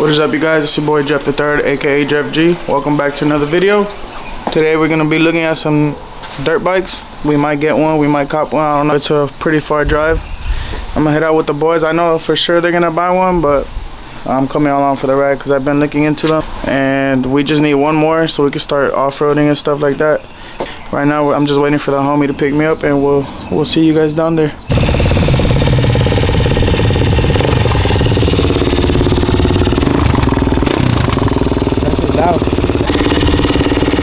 What is up, you guys? It's your boy Jeff the Third, aka Jeff G. Welcome back to another video. Today we're gonna be looking at some dirt bikes. We might get one, we might cop one. I don't know. It's a pretty far drive. I'm gonna head out with the boys. I know for sure they're gonna buy one, but I'm coming along for the ride because I've been looking into them. And we just need one more so we can start off-roading and stuff like that. Right now I'm just waiting for the homie to pick me up, and we'll see you guys down there. Loud.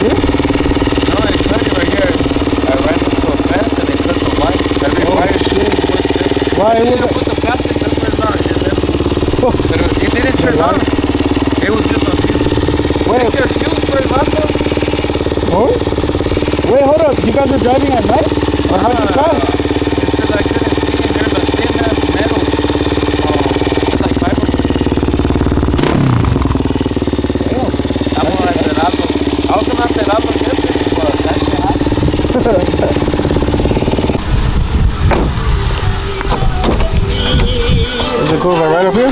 This? No, I cut it right here. I ran into a fence and they cut the light. Every wire shit. Why it was put the plastic, that's where it's not. But it didn't turn on. It was just a fuse. Wait. Their fuse for it left us. Oh? Wait, hold up. You guys were driving at night? Or how'd you crash? It's because I couldn't see and there's a thin ass metal. Like fiber. I was gonna have to up yesterday, but that shit happened. Is it cool if I ride up here?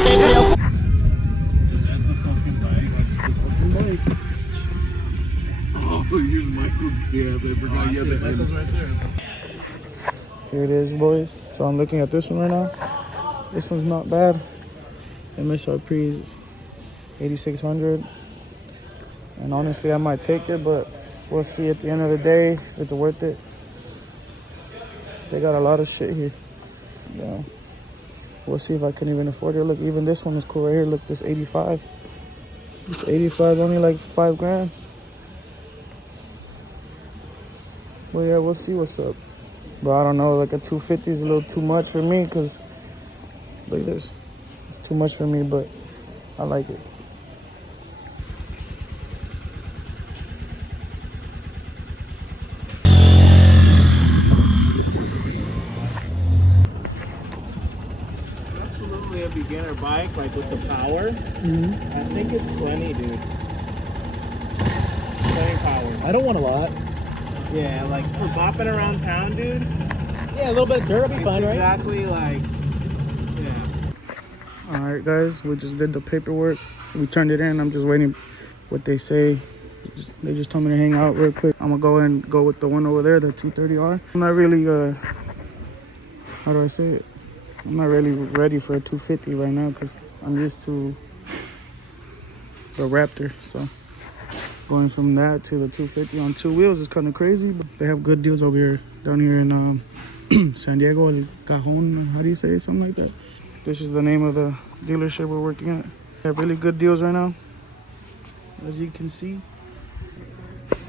Here it is, boys. So I'm looking at this one right now. This one's not bad. MSRP is 8,600. And honestly, I might take it, but we'll see at the end of the day if it's worth it. They got a lot of shit here. Yeah. We'll see if I can even afford it. Look, even this one is cool right here. Look, this 85. This 85 only like 5 grand. Well, yeah, we'll see what's up. But I don't know, like a 250 is a little too much for me because look at this. It's too much for me, but I like it. Absolutely a beginner bike, like with the power. I think it's plenty, dude. Plenty power. I don't want a lot. Yeah, like for bopping around town, dude. Yeah, a little bit of dirt will be fine, right? Exactly, like, yeah. Alright guys, we just did the paperwork. We turned it in. I'm just waiting what they say. They just told me to hang out real quick. I'm gonna go with the one over there, the 230R. I'm not really how do I say it? I'm not really ready for a 250 right now because I'm used to the Raptor. So going from that to the 250 on 2 wheels is kind of crazy, but they have good deals over here, down here in San Diego, El Cajon, how do you say it? Something like that. This is the name of the dealership we're working at. They have really good deals right now, as you can see. Come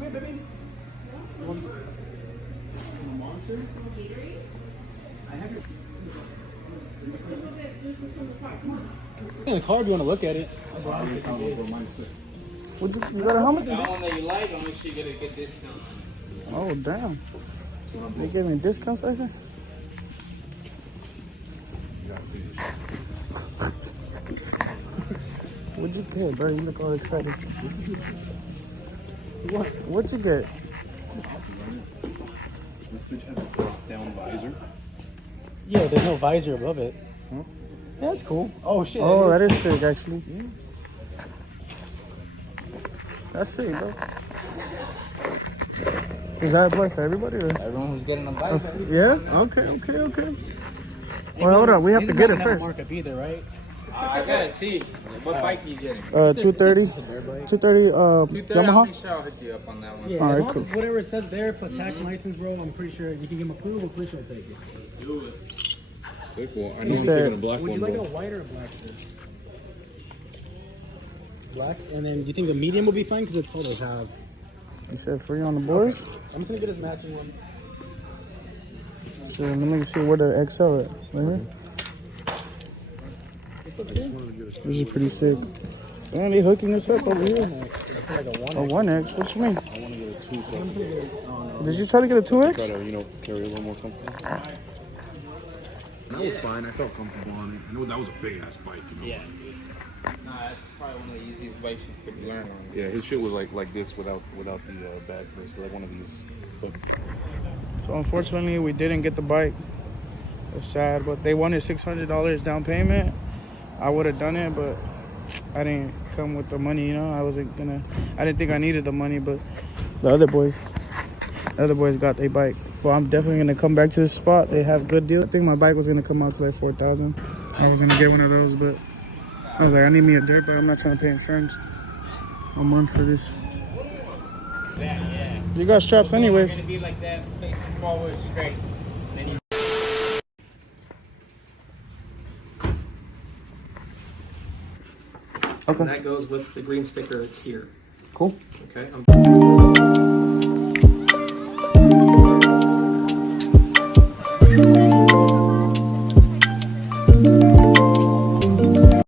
here, baby. Monster? I have your... In the car if you want to look at it. You got a helmet? That one that you like, I'll make sure you get a good discount. Oh, damn. They gave me discounts right here? What'd you get, bro? You look all excited. What'd you get? This bitch has a drop-down visor. Yeah, there's no visor above it. Huh? Yeah, that's cool. Oh, shit. Oh, that is sick, actually. Yeah. That's sick, bro. Does that apply for everybody? Or? Everyone who's getting a bike. Yeah? Okay. Well, hold on. We have to get it first. Markup either, right? I gotta see. What bike are you getting? 230. It's a bear bike. 230 Yamaha. I'll hit you up on that one. Yeah, All right, as long cool. as whatever it says there, plus tax and license, bro, I'm pretty sure you can give them approval, pretty sure I'll take it. Let's do it. Sick. Well, I know He I'm said- taking a black Would one, you like bro. a white or a black, sir? Black? And then do you think the medium will be fine? Because it's all they have. You said free on the boys? I'm just going to get his matching one. So let me see where the XL at. Right here. This looks cool. This is pretty sick. Man, they hooking us up over here. I feel like a one. A 1X? What you mean? I want to get a 2 so I I'm can just going to get it. Oh, no. Did you try to get a 2X? try to, carry a little more comfortable. That was fine. I felt comfortable on it. I know that was a big ass bike, Yeah. Nah, that's probably one of the easiest bikes you could learn on. Yeah, his shit was like this without the bag first, like one of these. But So unfortunately, we didn't get the bike. It's sad, but they wanted $600 down payment. I would have done it, but I didn't come with the money, you know. I didn't think I needed the money, but the other boys got their bike. Well, I'm definitely gonna come back to this spot. They have good deals. I think my bike was gonna come out to like 4,000. I was gonna get one of those, but I was like, I need me a dirt bike. I'm not trying to pay insurance a month for this. Yeah. You got straps anyways. It's gonna be like that, facing forward straight. Then you Okay. And that goes with the green sticker. It's here. Cool. Okay.